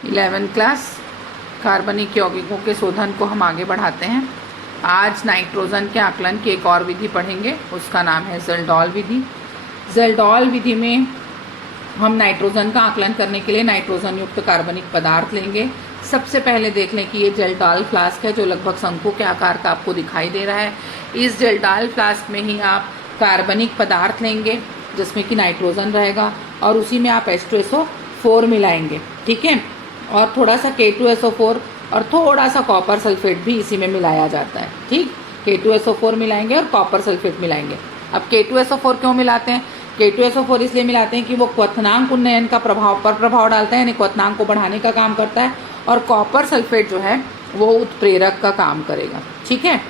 11th class कार्बनिक यौगिकों के शोधन को हम आगे बढ़ाते हैं। आज नाइट्रोजन के आकलन की एक और विधि पढ़ेंगे, उसका नाम है ज़ेल्डॉल विधि। ज़ेल्डॉल विधि में हम नाइट्रोजन का आकलन करने के लिए नाइट्रोजन युक्त कार्बनिक पदार्थ लेंगे। सबसे पहले देख लें कि ये ज़ेल्डॉल फ्लास्क है जो लगभग शंकु के आकार का आपको दिखाई दे रहा है। इस ज़ेल्डॉल फ्लास्क में ही आप कार्बनिक पदार्थ लेंगे जिसमें कि नाइट्रोजन रहेगा और उसी में आप H2SO4 मिलाएंगे, ठीक है। और थोड़ा सा K2SO4 और थोड़ा सा कॉपर सल्फेट भी इसी में मिलाया जाता है, ठीक। K2SO4 मिलाएंगे और कॉपर सल्फेट मिलाएंगे। अब K2SO4 क्यों मिलाते हैं? K2SO4 इसलिए मिलाते हैं कि वो क्वथनांक उन्नयन का प्रभाव डालता है, यानी क्वथनांक को बढ़ाने का काम करता है, और कॉपर सल्फेट जो है वो उत्प्रेरक का काम करेगा, ठीक है।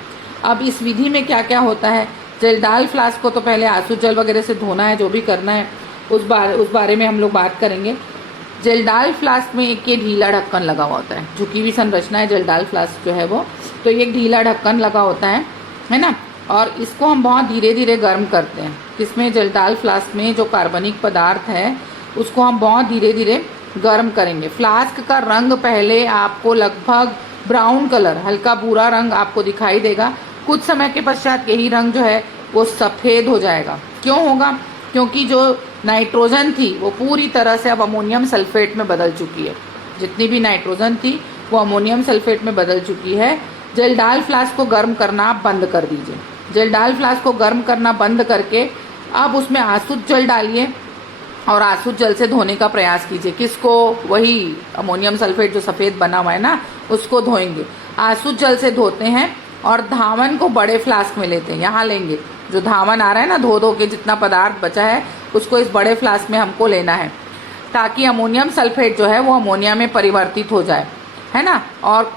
अब इस विधि में क्या क्या होता है, ज़ेल्डॉल फ्लास्क को तो पहले आसुत जल वगैरह से धोना है, जो भी करना है उस बारे में हम लोग बात करेंगे। ज़ेल्डॉल फ्लास्क में एक ये ढीला ढक्कन लगा हुआ होता है, झुकी हुई संरचना है ज़ेल्डॉल फ्लास्क जो है वो, तो एक ढीला ढक्कन लगा होता है ना। और इसको हम बहुत धीरे धीरे गर्म करते हैं। इसमें ज़ेल्डॉल फ्लास्क में जो कार्बनिक पदार्थ है उसको हम बहुत धीरे धीरे गर्म करेंगे। फ्लास्क का रंग पहले आपको लगभग ब्राउन कलर, हल्का भूरा रंग आपको दिखाई देगा। कुछ समय के पश्चात यही रंग जो है वो सफ़ेद हो जाएगा। क्यों होगा? क्योंकि जो नाइट्रोजन थी वो पूरी तरह से अब अमोनियम सल्फेट में बदल चुकी है। जितनी भी नाइट्रोजन थी वो अमोनियम सल्फेट में बदल चुकी है। ज़ेल्डॉल फ्लास्क को गर्म करना आप बंद कर दीजिए। ज़ेल्डॉल फ्लास्क को गर्म करना बंद करके अब उसमें आसुत जल डालिए और आसुत जल से धोने का प्रयास कीजिए। किसको? वही अमोनियम सल्फेट जो सफ़ेद बना हुआ है ना, उसको धोएंगे। आसुत जल से धोते हैं और धावन को बड़े फ्लास्क में लेते हैं। यहाँ लेंगे, जो धावन आ रहा है ना, धो धो के जितना पदार्थ बचा है उसको इस बड़े फ्लास्क में हमको लेना है, ताकि अमोनियम सल्फेट जो है वो अमोनिया में परिवर्तित हो जाए, है ना। और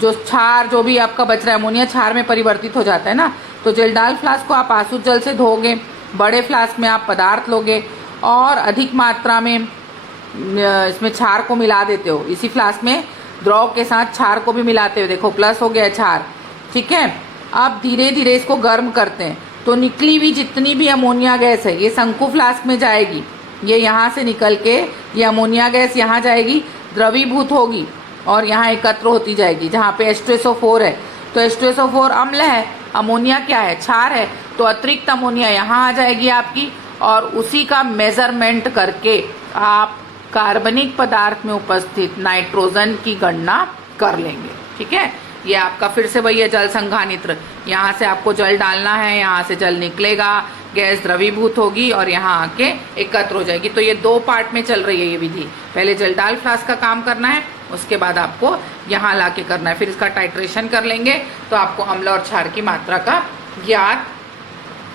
जो क्षार जो भी आपका बच रहा है, अमोनिया क्षार में परिवर्तित हो जाता है ना। तो ज़ेल्डॉल फ्लास्क को आप आसुत जल से धोगे, बड़े फ्लास्क में आप पदार्थ लोगे और अधिक मात्रा में इसमें क्षार को मिला देते हो। इसी फ्लास्क में द्रव के साथ क्षार को भी मिलाते हो, देखो प्लस हो गया क्षार, ठीक है। अब धीरे धीरे इसको गर्म करते हैं तो निकली हुई जितनी भी अमोनिया गैस है ये शंकु फ्लास्क में जाएगी। ये यहाँ से निकल के ये अमोनिया गैस यहाँ जाएगी, द्रवीभूत होगी और यहाँ एकत्र होती जाएगी। जहाँ पे H2SO4 है तो H2SO4 अम्ल है, अमोनिया क्या है? क्षार है। तो अतिरिक्त अमोनिया यहाँ आ जाएगी आपकी, और उसी का मेजरमेंट करके आप कार्बनिक पदार्थ में उपस्थित नाइट्रोजन की गणना कर लेंगे, ठीक है। ये आपका फिर से वही है जल संघानित्र। यहाँ से आपको जल डालना है, यहाँ से जल निकलेगा, गैस द्रवीभूत होगी और यहाँ आके एकत्र हो जाएगी। तो ये दो पार्ट में चल रही है ये विधि। पहले ज़ेल्डॉल फ्लास्क का काम करना है, उसके बाद आपको यहाँ ला के करना है। फिर इसका टाइट्रेशन कर लेंगे तो आपको अम्ल और क्षार की मात्रा का ज्ञात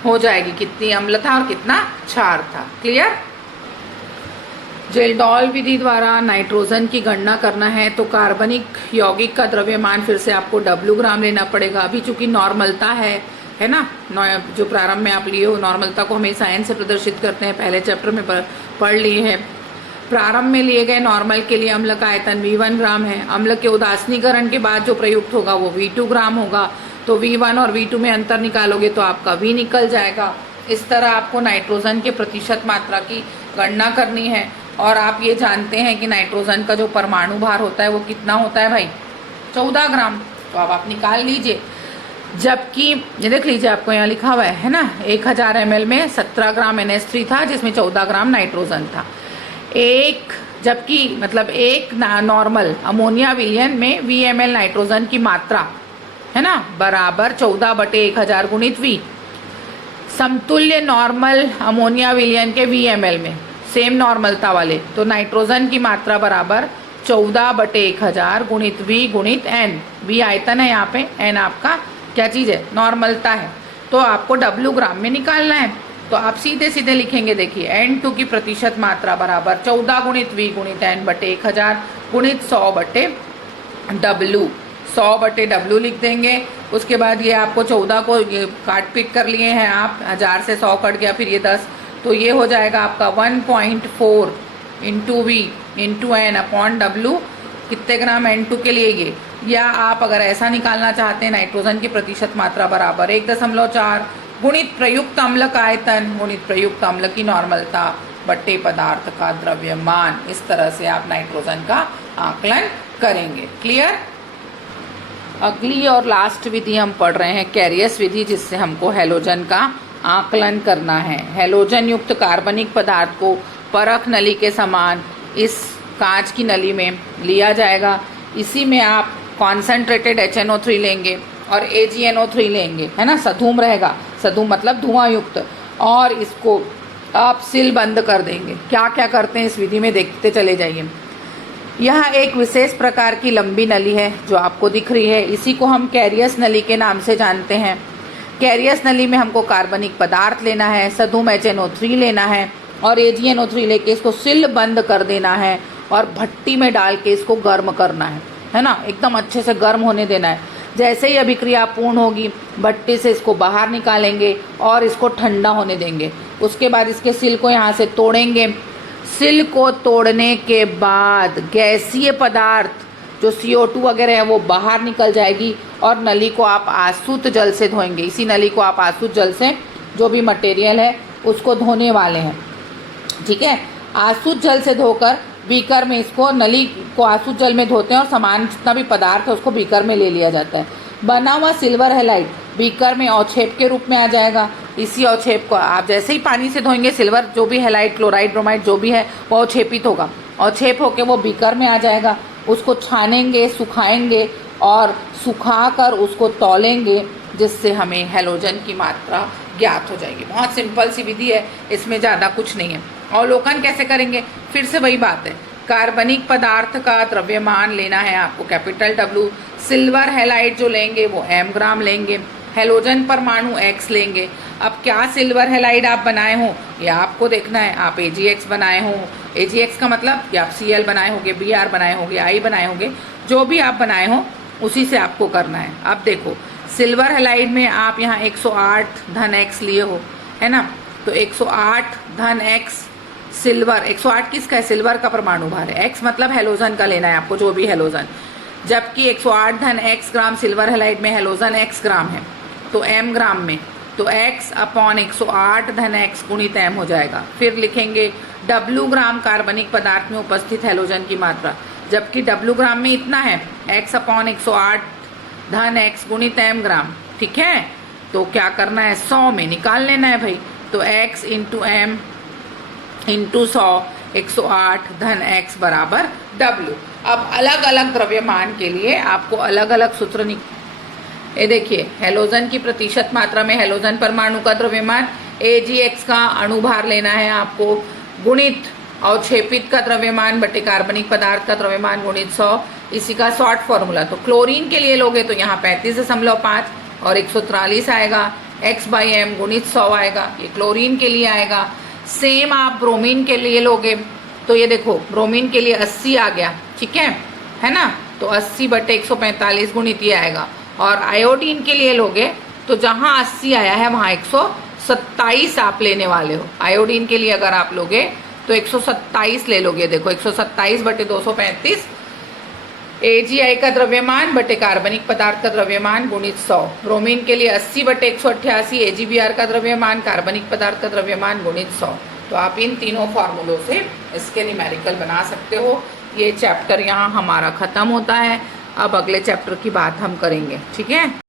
हो जाएगी, कितनी अम्ल था और कितना क्षार था। क्लियर? ज़ेल्डॉल विधि द्वारा नाइट्रोजन की गणना करना है तो कार्बनिक यौगिक का द्रव्यमान फिर से आपको W ग्राम लेना पड़ेगा। अभी चूंकि नॉर्मलता है ना, जो प्रारंभ में आप लिए हो, नॉर्मलता को हमेशा N से प्रदर्शित करते हैं, पहले चैप्टर में पढ़ लिए हैं। प्रारंभ में लिए गए नॉर्मल के लिए अम्ल का आयतन V1 ग्राम है। अम्ल के उदासीनीकरण के बाद जो प्रयुक्त होगा वो V2 ग्राम होगा। तो V1 और V2 में अंतर निकालोगे तो आपका V निकल जाएगा। इस तरह आपको नाइट्रोजन के प्रतिशत मात्रा की गणना करनी है। और आप ये जानते हैं कि नाइट्रोजन का जो परमाणु भार होता है वो कितना होता है भाई? 14 ग्राम। तो अब आप निकाल लीजिए। जबकि ये देख लीजिए, आपको यहाँ लिखा हुआ है ना, 1000 ml में 17 ग्राम NH3 था जिसमें 14 ग्राम नाइट्रोजन था। जबकि मतलब एक नॉर्मल अमोनिया विलयन में VmL नाइट्रोजन की मात्रा है ना बराबर 14/1000 गुणित V। समतुल्य नॉर्मल अमोनिया विलयन के VmL में सेम नॉर्मलता वाले तो नाइट्रोजन की मात्रा बराबर 14/1000 गुणित V गुणित N। V आयतन है यहाँ पे, N आपका क्या चीज़ है? नॉर्मलता है। तो आपको W ग्राम में निकालना है। तो आप सीधे सीधे लिखेंगे, देखिए N2 की प्रतिशत मात्रा बराबर 14 गुणित V गुणित N/1000 गुणित 100/W। 100/W लिख देंगे। उसके बाद ये आपको 14 को ये काट पीट कर लिए हैं आप, 1000 से 100 कट गया, फिर ये 10, तो ये हो जाएगा आपका 1.4 इंटू V इंटू N/W। कितने ग्राम N2 के लिए ये, या आप अगर ऐसा निकालना चाहते हैं नाइट्रोजन की प्रतिशत मात्रा बराबर 1.4 गुणित प्रयुक्त अम्ल का आयतन गुणित प्रयुक्त अम्ल की नॉर्मलता बटे पदार्थ का द्रव्यमान। इस तरह से आप नाइट्रोजन का आकलन करेंगे। क्लियर। अगली और लास्ट विधि हम पढ़ रहे हैं कैरियस विधि, जिससे हमको हैलोजन का आकलन करना है। हैलोजन युक्त कार्बनिक पदार्थ को परख नली के समान इस कांच की नली में लिया जाएगा। इसी में आप कॉन्सेंट्रेटेड HNO3 लेंगे और AgNO3 लेंगे, है ना, सधूम रहेगा, सधूम मतलब धुआं युक्त, और इसको आप सील बंद कर देंगे। क्या क्या करते हैं इस विधि में देखते चले जाइए। यह एक विशेष प्रकार की लंबी नली है जो आपको दिख रही है, इसी को हम कैरियस नली के नाम से जानते हैं। कैरियस नली में हमको कार्बनिक पदार्थ लेना है, सधूम HNO3 लेना है और AgNO3 लेके इसको सील बंद कर देना है और भट्टी में डाल के इसको गर्म करना है ना, एकदम अच्छे से गर्म होने देना है। जैसे ही अभिक्रिया पूर्ण होगी भट्टी से इसको बाहर निकालेंगे और इसको ठंडा होने देंगे। उसके बाद इसके सिल को यहाँ से तोड़ेंगे। सिल को तोड़ने के बाद गैसीय पदार्थ जो CO2 वगैरह है वो बाहर निकल जाएगी और नली को आप आसूत जल से धोएंगे। इसी नली को आप आसूत जल से जो भी मटेरियल है उसको धोने वाले हैं, ठीक है। आसूत जल से धोकर बीकर में, इसको नली को आसूत जल में धोते हैं और सामान जितना भी पदार्थ है उसको बीकर में ले लिया जाता है। बना हुआ सिल्वर हैलाइड बीकर में अवक्षेप के रूप में आ जाएगा। इसी अवक्षेप को आप जैसे ही पानी से धोएंगे, सिल्वर जो भी हैलाइड, क्लोराइड, ब्रोमाइड जो भी है वो अवक्षेपित होगा। अवक्षेप होकर वो बीकर में आ जाएगा। उसको छानेंगे, सुखाएंगे और सुखाकर उसको तौलेंगे, जिससे हमें हैलोजन की मात्रा ज्ञात हो जाएगी। बहुत सिंपल सी विधि है, इसमें ज़्यादा कुछ नहीं है। अवलोकन कैसे करेंगे, फिर से वही बात है। कार्बनिक पदार्थ का द्रव्यमान लेना है आपको, कैपिटल W। सिल्वर हैलाइड जो लेंगे वो m ग्राम लेंगे। हैलोजन परमाणु X लेंगे। अब क्या सिल्वर हैलाइड आप बनाए हो ये आपको देखना है। आप AgX बनाए हो, AgX का मतलब कि आप Cl बनाए होंगे, Br बनाए होंगे, I बनाए होंगे, जो भी आप बनाए हो उसी से आपको करना है। अब देखो सिल्वर हैलाइड में आप यहाँ 108 धन X लिए हो, है ना, तो 108 धन X सिल्वर, 108 किसका है, सिल्वर का परमाणु भार है। X मतलब हैलोजन का लेना है आपको, जो भी हैलोजन, जबकि 108 धन X ग्राम सिल्वर हैलाइड में हैलोजन X ग्राम है तो m ग्राम में, तो X अपॉन 108 धन X गुणित m हो जाएगा। फिर लिखेंगे W ग्राम कार्बनिक पदार्थ में उपस्थित हैलोजन की मात्रा, जबकि W ग्राम में इतना है, X अपॉन 108 धन X गुणित m ग्राम, ठीक है। तो क्या करना है, 100 में निकाल लेना है भाई। तो X इंटू m इंटू 100, 108 धन X बराबर W। अब अलग अलग द्रव्यमान के लिए आपको अलग अलग सूत्र ये देखिए, हैलोजन की प्रतिशत मात्रा में हैलोजन परमाणु का द्रव्यमान, AgX का अणुभार लेना है आपको, गुणित अवक्षेपित का द्रव्यमान बटे कार्बनिक पदार्थ का द्रव्यमान गुणित 100, इसी का शॉर्ट फॉर्मूला। तो क्लोरीन के लिए लोगे तो यहाँ 35.5 और 143 आएगा, x/m गुणित 100 आएगा, ये क्लोरीन के लिए आएगा। सेम आप ब्रोमीन के लिए लोगे तो ये देखो ब्रोमीन के लिए 80 आ गया, ठीक है ना, तो 80 बटे 145 गुणित ये आएगा। और आयोडीन के लिए लोगे तो जहाँ 80 आया है वहाँ 127 आप लेने वाले हो। आयोडीन के लिए अगर आप लोगे तो 127 ले लोगे। देखो 127 बटे 235 AgI का द्रव्यमान बटे कार्बनिक पदार्थ का द्रव्यमान गुणित 100। ब्रोमीन के लिए 80 बटे 188 AgBr का द्रव्यमान कार्बनिक पदार्थ का द्रव्यमान गुणित 100। तो आप इन तीनों फार्मूलों से इसके न्यूमेरिकल बना सकते हो। ये चैप्टर यहाँ हमारा खत्म होता है। अब अगले चैप्टर की बात हम करेंगे, ठीक है।